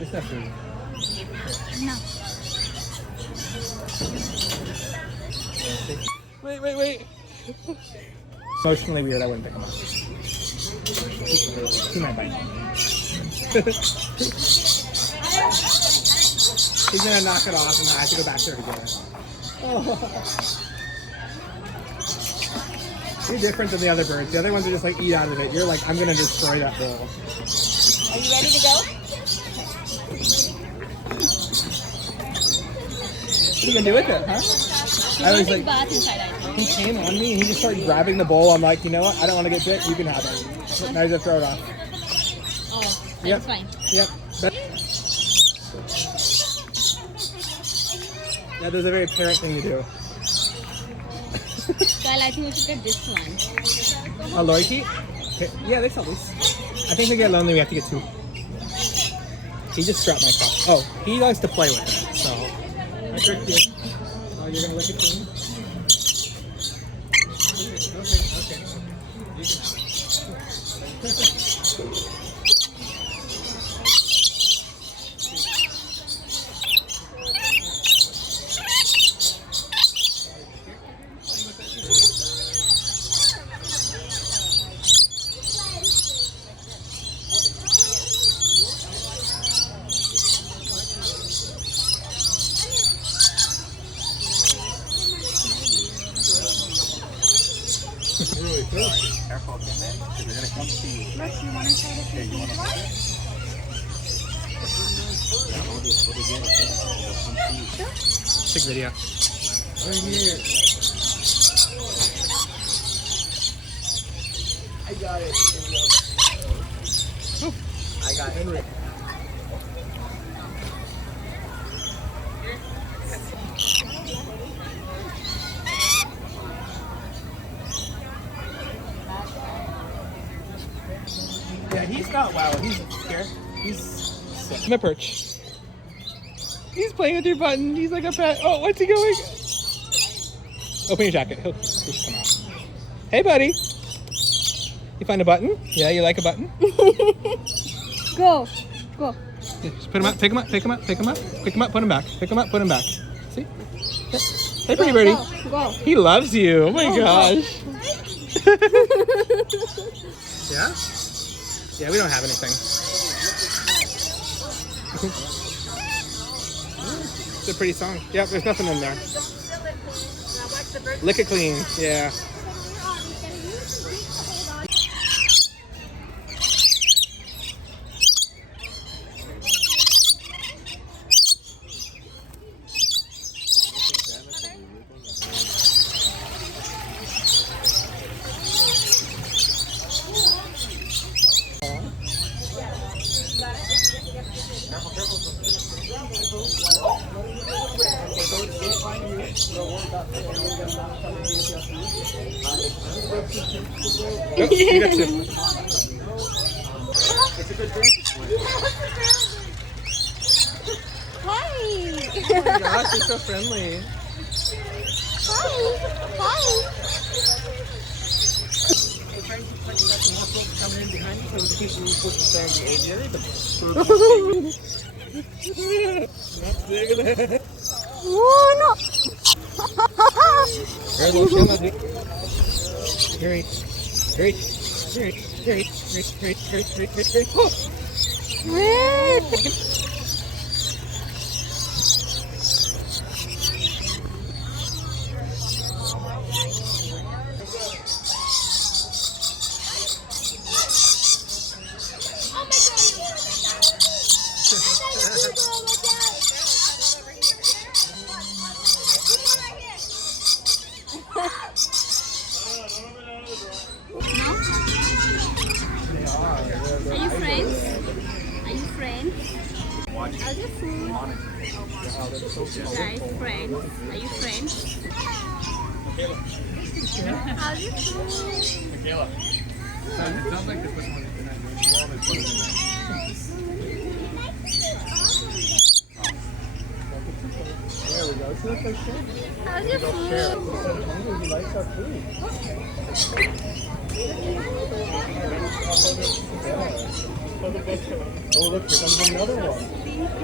It's not food. No. Wait. Emotionally weird, I wouldn't pick him up. He might bite. He's gonna knock it off and I have to go back there again. Oh. You're different than the other birds. The other ones are just like eat out of it. You're like, I'm gonna destroy that bowl. Are you ready to go? What are you gonna do with it, huh? I was like, he came on me and he just started grabbing the bowl. I'm like, you know what? I don't want to get bit. You can have it. Now you just throw it off. Oh, Yep. that's fine. Yep. Yeah, there's a very parent thing to do. Kyle, I think we should get this one. A lorikeet? Yeah, they sell these. I think they get lonely. We have to get two. He just strapped my cup. Oh, he likes to play with it. So I tricked you. Oh, you're gonna lick it too? Okay. You can have it. Really thirsty. Careful, okay, man? Because they're gonna come see you. Look, you want to try the Okay, you wanna try it? Yeah, what they get is they'll come see you. Sick video. Right here. I got it. I got Henry. Yeah, he's not wild. He's scared. He's sick. I'm a perch. He's playing with your button. He's like a pet. Oh, what's he going? Open your jacket. He'll just come out. Hey, buddy. You find a button? Yeah, you like a button? Go. Yeah, just put him up. Pick him up. Pick him up. Pick him up. Pick him up. Put him back. Pick him up. Put him back. See? Hey, pretty birdie. Go. He loves you. Oh my gosh. Yeah? Yeah, we don't have anything. It's a pretty song. Yep, there's nothing in there. Lick it clean. Yeah. Yep, you got two. Hi. Oh my gosh, you're so friendly. Hi. Coming in behind you, so we keep you put the same behavior. Oh no. Are you friends? Are you friends? How's your food? Guys, friends. Are you friends? How's your food? Michaela. It sounds like this was one of the There we go. See, that's like How's your food? He likes our food. Oh, look, here comes another one.